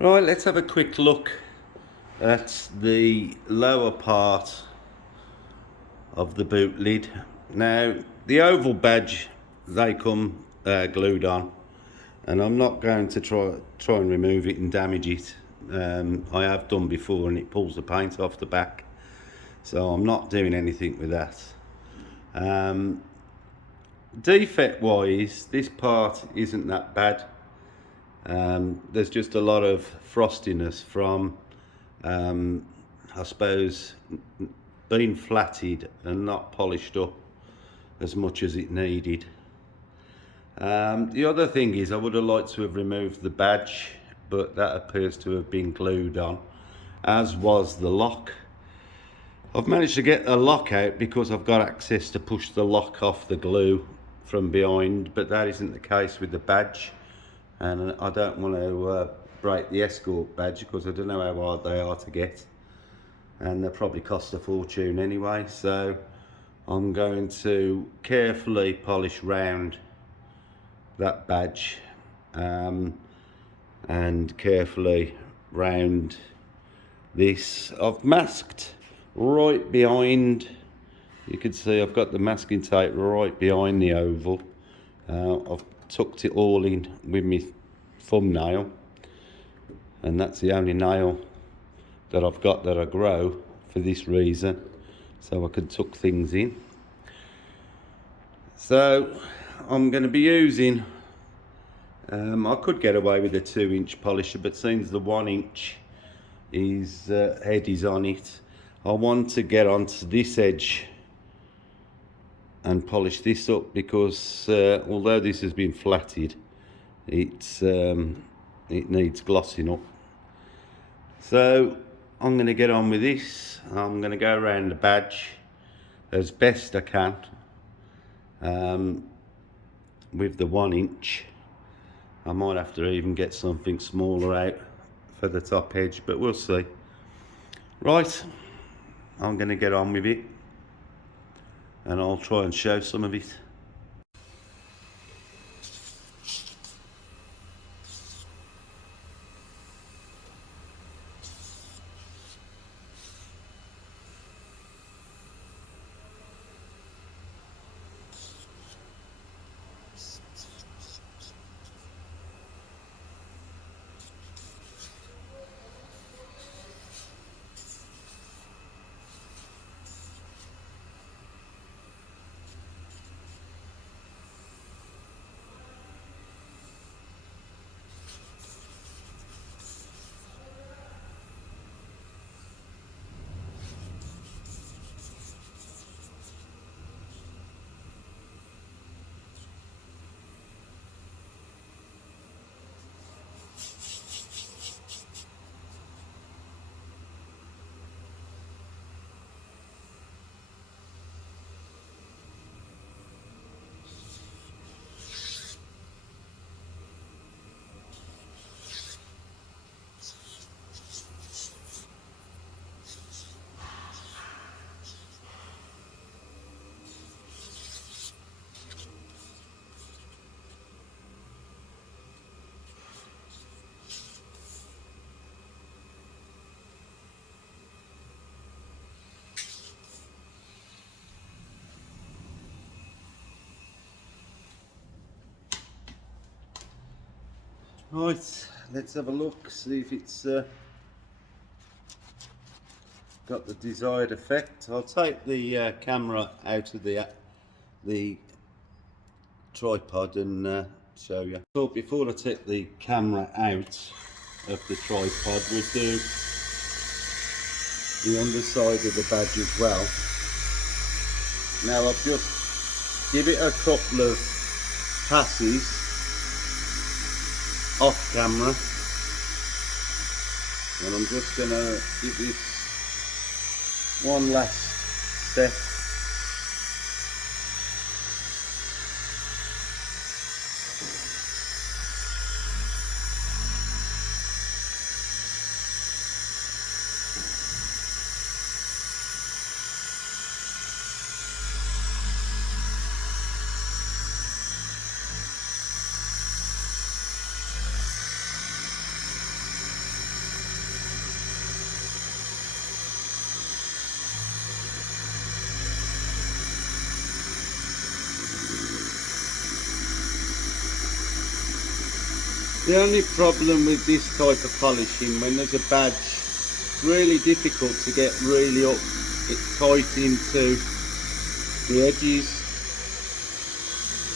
Right, let's have a quick look at the lower part of the boot lid. Now, the oval badge, they come glued on, and I'm not going to try and remove it and damage it. I have done before, and it pulls the paint off the back, so I'm not doing anything with that. Defect wise, this part isn't that bad. There's just a lot of frostiness from, I suppose, being flatted and not polished up as much as it needed. The other thing is I would have liked to have removed the badge, but that appears to have been glued on, as was the lock. I've managed to get the lock out because I've got access to push the lock off the glue from behind, but that isn't the case with the badge. And I don't want to break the Escort badge because I don't know how hard they are to get, and they probably cost a fortune anyway. So I'm going to carefully polish round that badge and carefully round this. I've masked right behind, you can see I've got the masking tape right behind the oval. I've tucked it all in with my thumbnail, and that's the only nail that I've got that I grow for this reason, so I can tuck things in. So I'm going to be using, I could get away with a 2-inch polisher, but since the 1-inch head is on it, I want to get onto this edge and polish this up because although this has been flatted, it needs glossing up. So I'm going to get on with this. I'm going to go around the badge as best I can with the 1-inch. I might have to even get something smaller out for the top edge, but we'll see. Right, I'm going to get on with it, and I'll try and show some of it. Right, let's have a look, see if it's got the desired effect. I'll take the camera out of the tripod and show you. But before I take the camera out of the tripod, we'll do the underside of the badge as well. Now I've just give it a couple of passes off camera, and I'm just going to give this one last step. The only problem with this type of polishing, when there's a badge, it's really difficult to get really up it tight into the edges.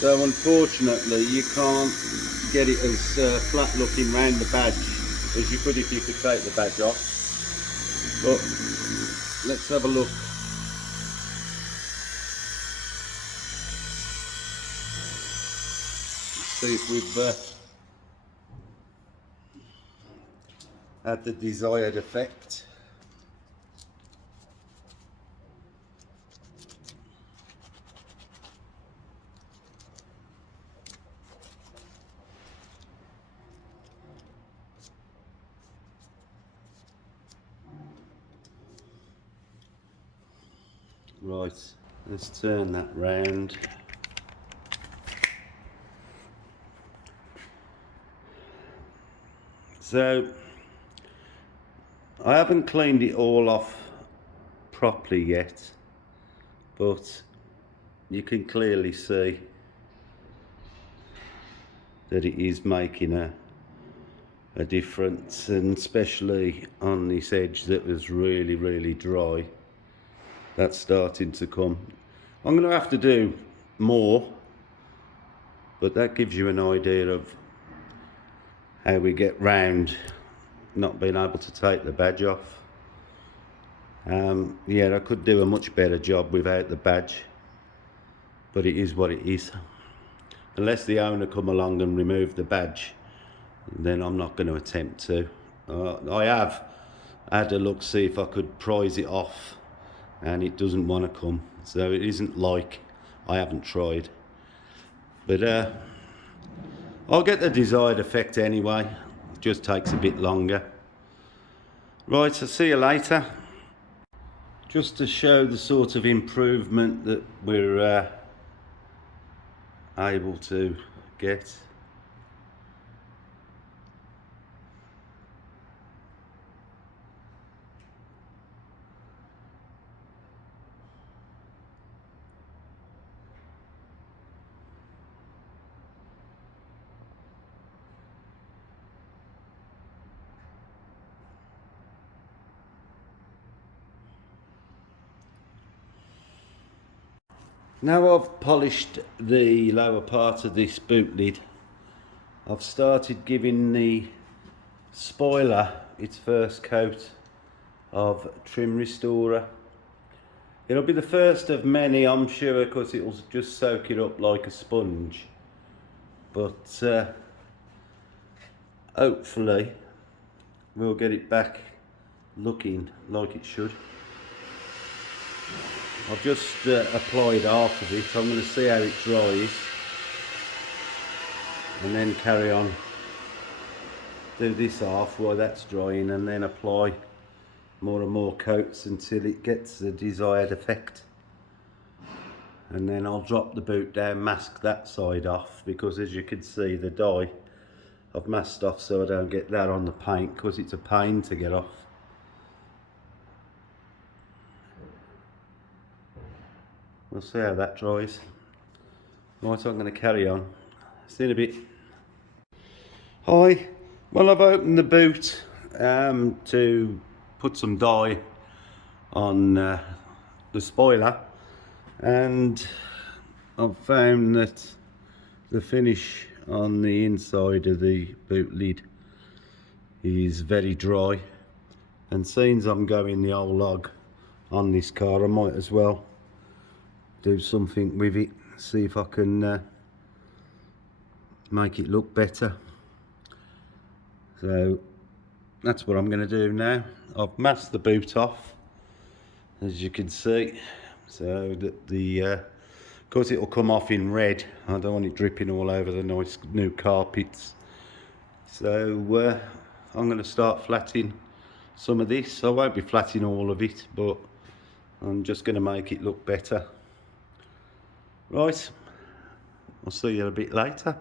So unfortunately you can't get it as flat looking round the badge as you could if you could take the badge off. But let's have a look. See if we've had the desired effect. Right, let's turn that round. So I haven't cleaned it all off properly yet, but you can clearly see that it is making a difference, and especially on this edge that was really dry, that's starting to come. I'm going to have to do more, but that gives you an idea of how we get round not being able to take the badge off. Yeah, I could do a much better job without the badge, but it is what it is. Unless the owner come along and remove the badge, then I'm not going to attempt to. I have had a look, see if I could prise it off, and it doesn't want to come. So it isn't like I haven't tried. But I'll get the desired effect anyway. It just takes a bit longer. Right, I'll see you later. Just to show the sort of improvement that we're able to get. Now I've polished the lower part of this boot lid, I've started giving the spoiler its first coat of trim restorer. It'll be the first of many, I'm sure, because it'll just soak it up like a sponge. But hopefully we'll get it back looking like it should. I've just applied half of it. I'm going to see how it dries and then carry on. Do this half while that's drying and then apply more and more coats until it gets the desired effect. And then I'll drop the boot down, mask that side off, because as you can see the dye I've masked off so I don't get that on the paint, because it's a pain to get off. We'll see how that dries. Right, I'm going to carry on. See you in a bit. Hi, well, I've opened the boot to put some dye on the spoiler, and I've found that the finish on the inside of the boot lid is very dry, and since I'm going the whole log on this car, I might as well do something with it, see if I can make it look better. So that's what I'm going to do now. I've masked the boot off, as you can see, so that the because it'll come off in red, I don't want it dripping all over the nice new carpets. So I'm going to start flatting some of this. I won't be flatting all of it, but I'm just going to make it look better. Right, I'll see you a bit later.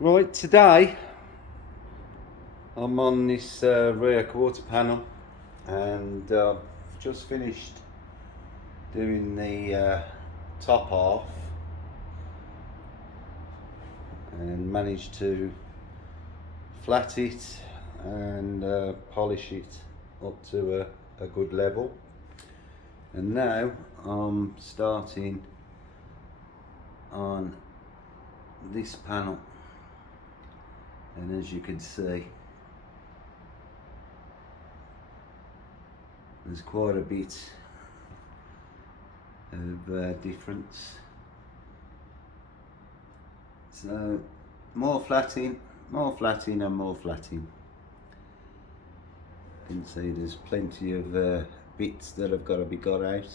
Right, today I'm on this rear quarter panel, and just finished doing the top half and managed to flat it and polish it up to a good level. And now I'm starting on this panel, and as you can see, there's quite a bit of difference. So more flatting, more flatting and more flatting. You can see there's plenty of bits that have got to be got out.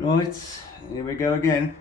Right, here we go again.